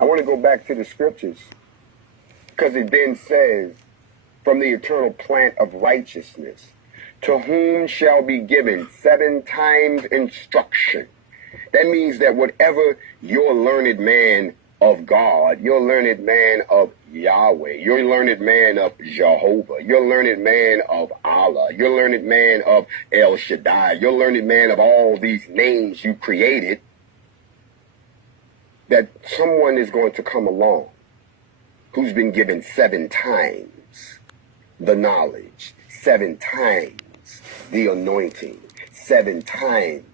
I want to go back to the scriptures, because it then says, from the eternal plant of righteousness, to whom shall be given 7 times instruction. That means that whatever your learned man of God, your learned man of Yahweh, your learned man of Jehovah, your learned man of Allah, your learned man of El Shaddai, your learned man of all these names you created, that someone is going to come along who's been given 7 times the knowledge, 7 times the anointing, 7 times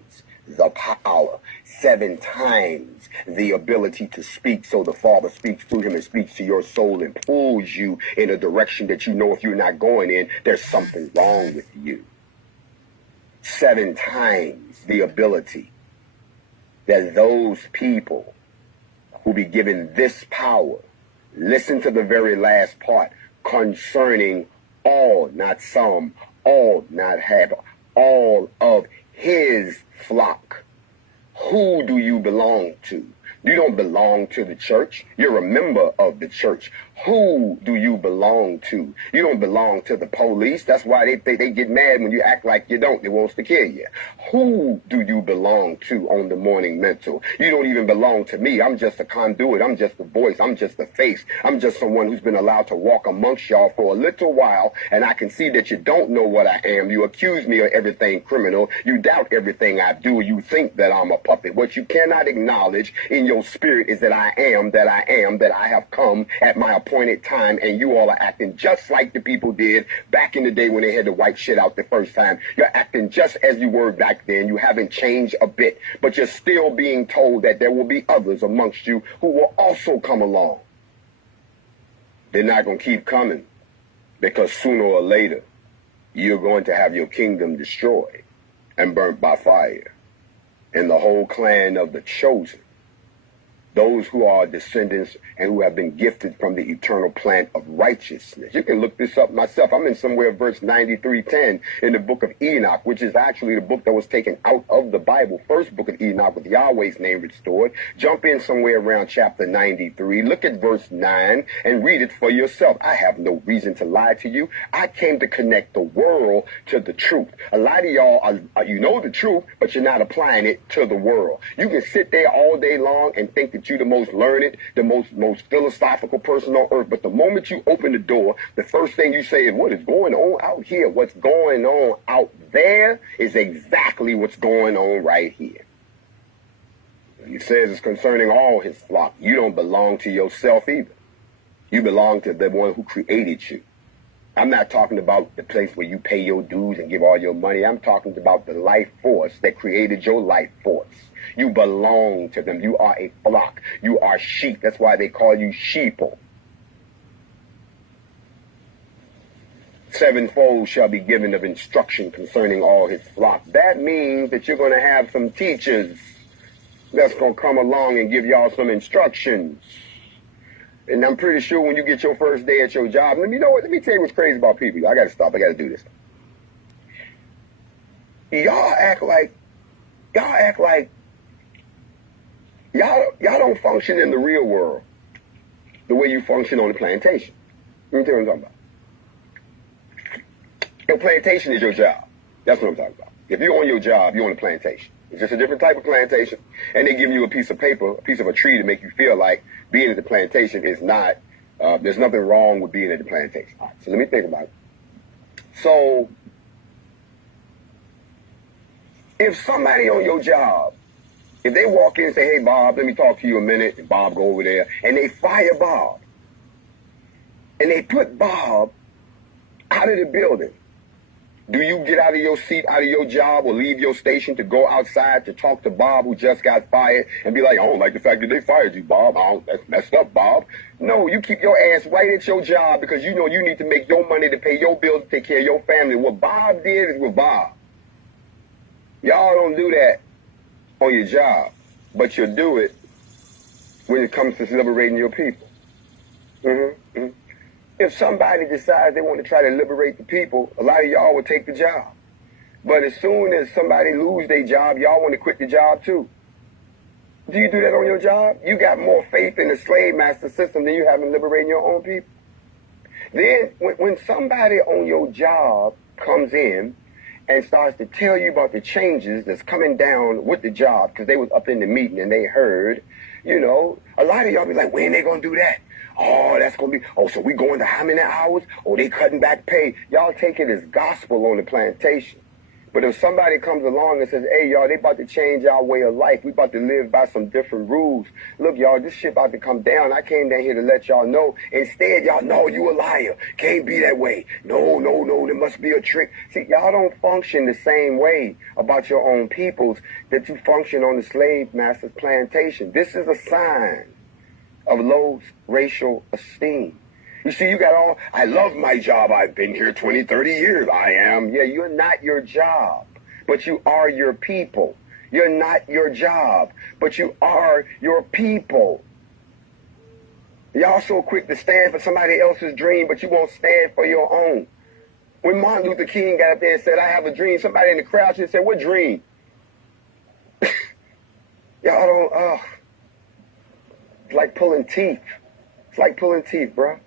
the power, 7 times the ability to speak, so the Father speaks through him and speaks to your soul and pulls you in a direction that you know if you're not going in, there's something wrong with you. 7 times the ability that those people who be given this power, listen to the very last part, concerning all, not some, all, not half, all of his flock. Who do you belong to? You don't belong to the church. You're a member of the church. Who do you belong to? You don't belong to the police. That's why they get mad when you act like you don't. They wants to kill you. Who do you belong to on the morning mental? You don't even belong to me. I'm just a conduit. I'm just a voice. I'm just a face. I'm just someone who's been allowed to walk amongst y'all for a little while, and I can see that you don't know what I am. You accuse me of everything criminal. You doubt everything I do. You think that I'm a puppet. What you cannot acknowledge in your spirit is that I am, that I am, that I have come at my appointed time, and you all are acting just like the people did back in the day when they had to wipe shit out the first time. You're acting just as you were back then. You haven't changed a bit, but you're still being told that there will be others amongst you who will also come along. They're not going to keep coming, because sooner or later you're going to have your kingdom destroyed and burnt by fire. And the whole clan of the chosen, those who are descendants and who have been gifted from the eternal plant of righteousness. You can look this up myself. I'm in somewhere verse 93:10 in the book of Enoch, which is actually the book that was taken out of the Bible. First book of Enoch with Yahweh's name restored. Jump in somewhere around chapter 93. Look at verse 9 and read it for yourself. I have no reason to lie to you. I came to connect the world to the truth. A lot of y'all, you know the truth, but you're not applying it to the world. You can sit there all day long and think that you're the most learned, the most philosophical person on earth. But the moment you open the door, the first thing you say is, what is going on out here? What's going on out there is exactly what's going on right here. He says it's concerning all his flock. You don't belong to yourself either. You belong to the one who created you. I'm not talking about the place where you pay your dues and give all your money. I'm talking about the life force that created your life force. You belong to them. You are a flock. You are sheep. That's why they call you sheeple. 7-fold shall be given of instruction concerning all his flock. That means that you're going to have some teachers that's going to come along and give y'all some instructions. And I'm pretty sure when you get your first day at your job, you know what? Let me tell you what's crazy about people. I got to stop. I got to do this. Y'all act like y'all don't function in the real world the way you function on the plantation. Let me tell you what I'm talking about. Your plantation is your job. That's what I'm talking about. If you're on your job, you're on a plantation. It's just a different type of plantation. And they give you a piece of paper, a piece of a tree to make you feel like being at the plantation is not, there's nothing wrong with being at the plantation. All right, so let me think about it. So, if somebody on your job, if they walk in and say, hey, Bob, let me talk to you a minute, and Bob go over there, and they fire Bob, and they put Bob out of the building, do you get out of your seat, out of your job, or leave your station to go outside to talk to Bob who just got fired and be like, I don't like the fact that they fired you, Bob. That's messed up, Bob. No, you keep your ass right at your job because you know you need to make your money to pay your bills, to take care of your family. What Bob did is what Bob. Y'all don't do that on your job, but you'll do it when it comes to liberating your people. If somebody decides they want to try to liberate the people, a lot of y'all will take the job. But as soon as somebody lose their job, y'all want to quit the job too. Do you do that on your job? You got more faith in the slave master system than you have in liberating your own people. Then when somebody on your job comes in and starts to tell you about the changes that's coming down with the job, because they was up in the meeting and they heard, you know, a lot of y'all be like, when they gonna do that? Oh, that's gonna be, oh, so we going to how many hours? Oh, they cutting back pay. Y'all take it as gospel on the plantation. But if somebody comes along and says, hey, y'all, they about to change our way of life. We about to live by some different rules. Look, y'all, this shit about to come down. I came down here to let y'all know. Instead, y'all, no, you a liar. Can't be that way. No, no, no, there must be a trick. See, y'all don't function the same way about your own peoples that you function on the slave master's plantation. This is a sign of low racial esteem. You see, you got all, I love my job. I've been here 20, 30 years. I am. Yeah, you're not your job, but you are your people. You're not your job, but you are your people. Y'all so quick to stand for somebody else's dream, but you won't stand for your own. When Martin Luther King got up there and said, I have a dream, somebody in the crowd should say, what dream? Y'all don't, it's like pulling teeth. It's like pulling teeth, bro.